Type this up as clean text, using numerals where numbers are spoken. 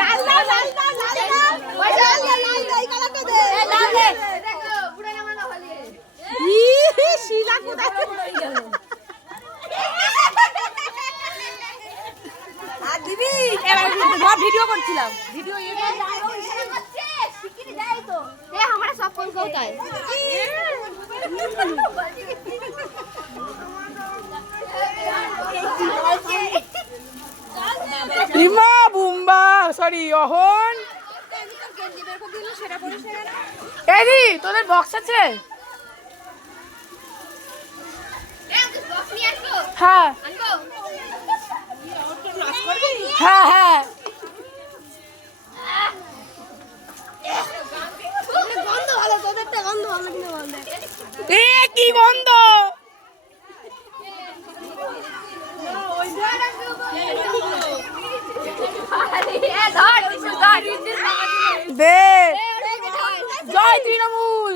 লাল লাল লাল লাল লাল লাল লাল এই কালারটা দে লাল দে দেখো পুরো নাম না হলি শিলা কোথায় গেল আর দিবি এবার ধর ভিডিও করছিলাম ভিডিও ये করছে শিগগিরই যাই তো এ हमरा सब कौन कहता है রিমা বুম্বা সরি অহন এদি তোদের বক্স আছে হ্যাঁ হ্যাঁ হ্যাঁ গন্ধ ভালো তোদেরটা গন্ধ ভালো কিনা বল দে এ কি গন্ধ দে জয় তৃণমূল